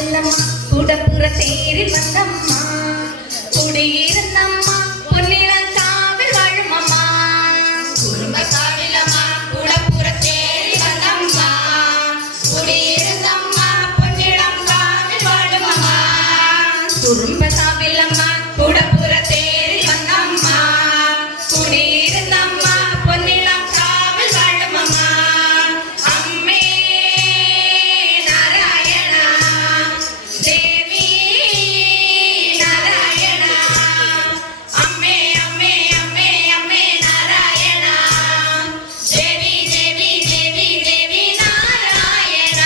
കാവിലമ്മ കൂടപ്പുറ തേരിൽ വന്നമ്മ കുടിയിരുന്നമ്മ പൊന്നിളം കാവിൽ വാഴുമമ്മ കുറുമ്പക്കാവിലമ്മ കൂടപ്പുറ തേരിൽ വന്നമ്മ കുടിയിരുന്നമ്മ പൊന്നിളം കാവിൽ വാഴുമമ്മ കുറുമ്പക്കാവിലമ്മ കൂടപ്പുറ തേരിൽ വന്നമ്മ കുടിയിരുന്നമ്മ പൊന്നിളം കാവിൽ വാഴുമമ്മ അമ്മേ നാരായണ ദേവി നാരായണ അമ്മേ അമ്മേ അമ്മേ അമ്മേ നാരായണ ദേവി ദേവി ദേവി ദേവി നാരായണ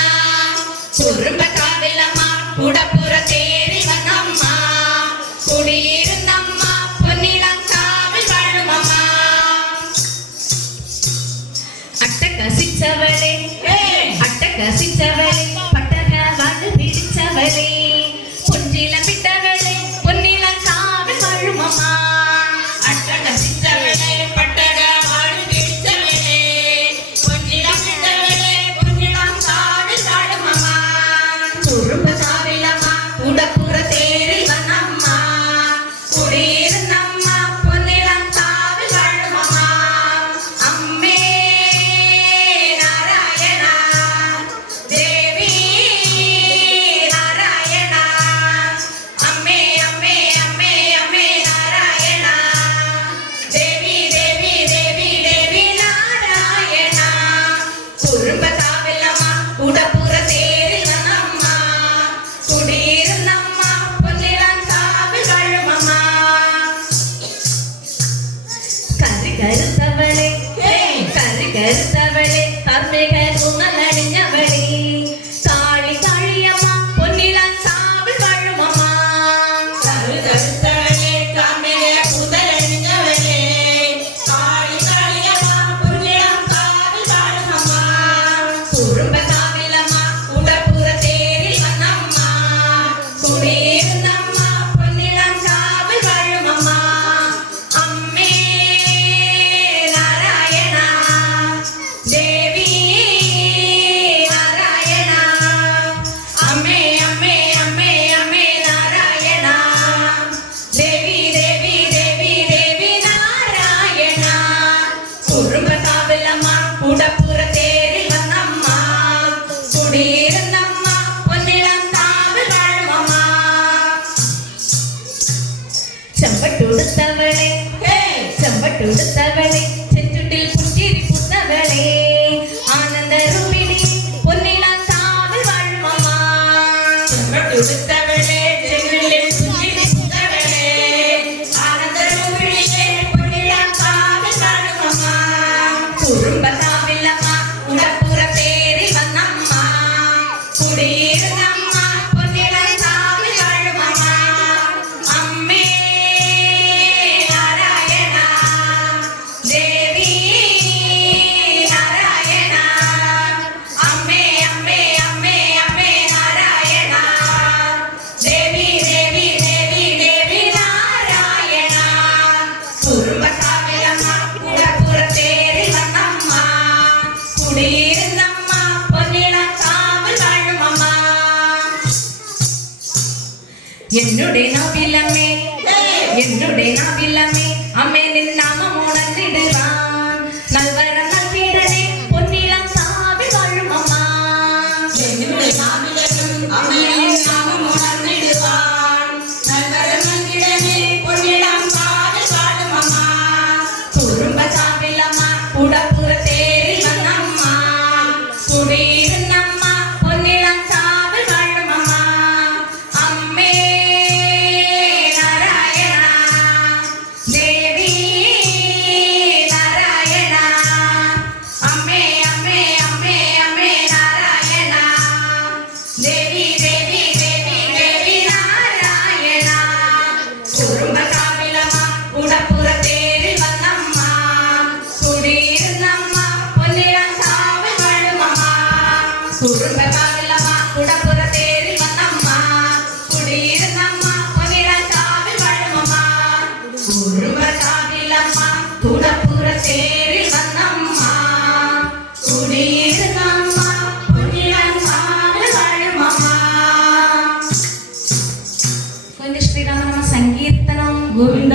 കുറുമ്പക്കാവിലമ്മ കൂടപ്പുറ തേരിൽ വന്നമ്മ കുടിയിരുന്നമ്മ പൊന്നിളം കാവിൽ വാഴുമമ്മ അട്ടകസിച്ചവളെ അട്ടകസിച്ചവളെ പട്ടക വാട് പിടിച്ചവളെ പൊന്നിളം വിട്ടവളെ പൊന്നിളം കാവിൽ വാഴുമമ്മ അട്ടകസിച്ചവളെ പട്ടക വാട് പിടിച്ചവളെ പൊന്നിളം വിട്ടവളെ പൊന്നിളം കാവിൽ വാഴുമമ്മ കുറുമ്പക്കാവിലമ്മ കൂടപ്പുറ തേരിൽ വന്നമ്മ കുടിയിരുന്നമ്മ പൊന്നിളം കാവിൽ വാഴുമമ്മ അമ്മേ നാരായണ ദേവി നാരായണ അമ്മേ അമ്മേ അമ്മേ അമ്മേ നാരായണ ദേവി ദേവി ദേവി ദേവി നാരായണ കുറുമ്പക്കാവിലമ്മ കൂടപ്പുറ തേരിൽ വന്നമ്മ കുടിയിരുന്നമ്മ പൊന്നിളം കാവിൽ വാഴുമമ്മ കരുത്തവളെ കരുത്തവളെ കർമ്മിക തുന്നലണിഞ്ഞവളെ കാളി കാളിയമ്മ പൊന്നിളം കാവിൽ വാഴുമമ്മ കരുത്തവളെ കർമ്മിക തുന്നലണിഞ്ഞവളെ കാളി കാളിയമ്മ പൊന്നിളം കാവിൽ വാഴുമമ്മ കുറുമ്പക്കാവിലമ്മ കൂടപ്പുറ തേരിൽ വന്നമ്മ കുടിയിരുന്നമ്മ പൊന്നിളം കാവിൽ വാഴുമമ്മ അമ്മേ നാരായണ ദേവി നാരായണ അമ്മേ അമ്മേ അമ്മേ അമ്മേ നാരായണ ദേവി ദേവി ദേവി ദേവി നാരായണ കുറുമ്പക്കാവിലമ്മ കൂടപ്പുറ തേരിൽ വന്നമ്മ കുടിയിരുന്നമ്മ പൊന്നിളം കാവിൽ വാഴുമമ്മ ചെമ്പട്ടുടുത്തവളെ ചെമ്പട്ടുടുത്തവളെ ചെഞ്ചുട്ടിൽ പുഞ്ചിരി പുത്തവളെ ആനന്ദരൂപിണി പൊന്നിളം കാവിൽ വാഴുമമ്മ ചെമ്പട്ടുടുത്തവളെ ചെഞ്ചുട്ടിൽ പുഞ്ചിരി പുത്തവളെ ആനന്ദരൂപിണി പൊന്നിളം കാവിൽ വാഴുമമ്മ കുറുമ്പക്കാവിലമ്മ കൂടപ്പുറ തേരിൽ വന്നമ്മ കുടിയിരുന്നമ്മ പൊന്നിളം കാവിൽ വാഴുമമ്മ അമ്മേ നാരായണ ദേവി നാരായണ അമ്മേ അമ്മേ അമ്മേ അമ്മേ നാരായണ ദേവി ദേവി ദേവി ദേവി നാരായണ കുറുമ്പക്കാവിലമ്മ കൂടപ്പുറ തേരിൽ വന്നമ്മ കുടിയിരുന്നമ്മ പൊന്നിളം കാവിൽ വാഴുമമ്മ എന്നുടെ നാവിലമ്മേ അമ്മേ നിൻ നാമം ഉണർന്നിടുവാൻ നൽവരം നൽകിടണേ പൊന്നിളം കാവിൽ വാഴുമമ്മ എന്നുടെ നാവിലമ്മേ അമ്മേ നിൻ നാമം ഉണർന്നിടുവാൻ നൽവരം നൽകിടണേ പൊന്നിളം കാവിൽ വാഴുമമ്മ കുറുമ്പക്കാവിലമ്മ കൂടപ്പുറ തേരിൽ വന്നമ്മ കുടിയിരുന്നമ്മ പൊന്നിളം കാവിൽ വാഴുമമ്മ അമ്മേ നാരായണ ദേവി നാരായണ അമ്മേ അമ്മേ അമ്മേ അമ്മേ നാരായണ ദേവി ദേവി ദേവി ദേവി നാരായണ കുറുമ്പക്കാവിലമ്മ കൂടപ്പുറ തേരിൽ വന്നമ്മ കുടിയിരുന്നമ്മ പൊന്നിളം കാവിൽ വാഴുമമ്മ കുറുമ്പക്കാവിലമ്മ കൂടപ്പുറ തേരിൽ വന്നമ്മ കുടിയിരുന്നമ്മ പൊന്നിളം കാവിൽ വാഴുമമ്മ കുറുമ്പക്കാവിലമ്മ കൂടപ്പുറ തേരിൽ വന്നമ്മ കുടിയിരുന്നമ്മ പൊന്നിളം കാവിൽ വാഴുമമ്മ ഗോവിന്ദ ശ്രീരാമനാമ സങ്കീർത്തനം ഗോവിന്ദ